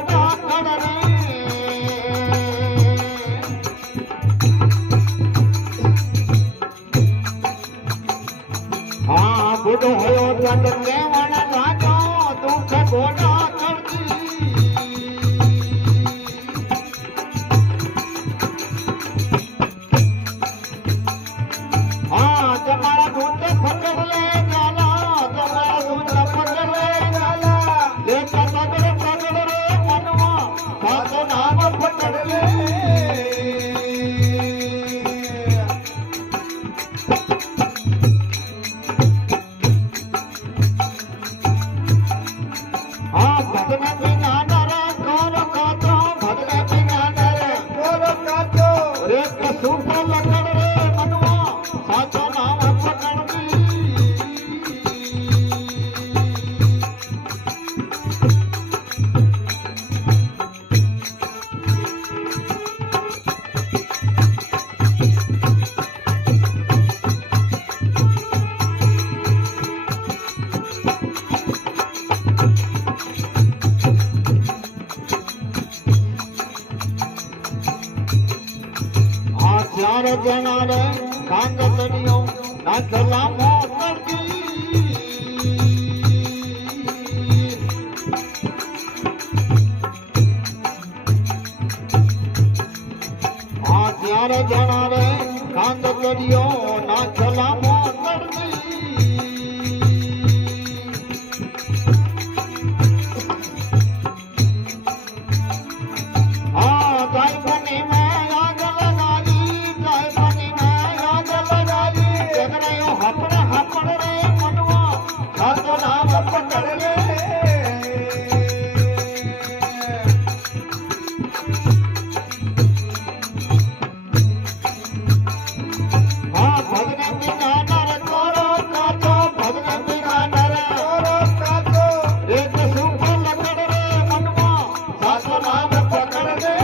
ખોટા કણ રે હા બુડો હોયો તત કેવણ લાગો દુઃખ ખોટા કરતી હા તમારા દૂધ પકડ લે ગાલા તમારા દૂધ પકડ લે ગાલા લે પકડ રે મનવા સાતો નામ પકડ લે હા ભગવાન વિના નર કોર કાતો ભગવાન વિના નર કોર કાતો રે કસુર લકડ રે મનવા સાતો નામ પકડવી આ ચાર જણા રે કાંગ તડિયો નાખલા મોતડી આ ચાર જણા રે કાંગ તડિયો નાખલા મોતડી આ ગાય બની મેં આગ લગાવી ગાય બની મેં આગ લગાવી જગરાયો હપડ રે મનવા સાતો નામ પકડ લે હા ભગને વિના નર કોરો કાતો ભગને વિના નર કોરો કાતો રે સુખ લકડ રે મનવા સાતો નામ પકડ લે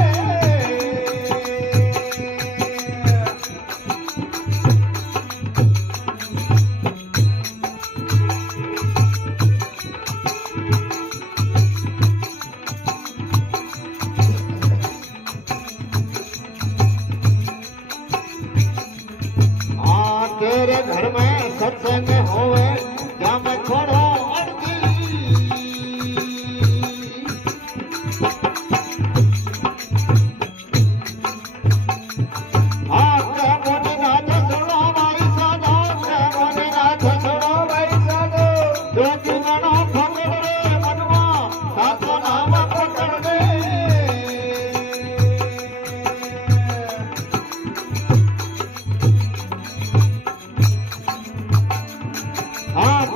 हाँ तेरे घर में सत्संग होवे क्या मैं छोड़ो अड़ती हाँ के मोनी नाथ सुनो भाई साधो के मोनी नाथ सुनो भाई साधो दो जीवनो पकड़ रे मनवा सातो नाम पकड़ दे हाँ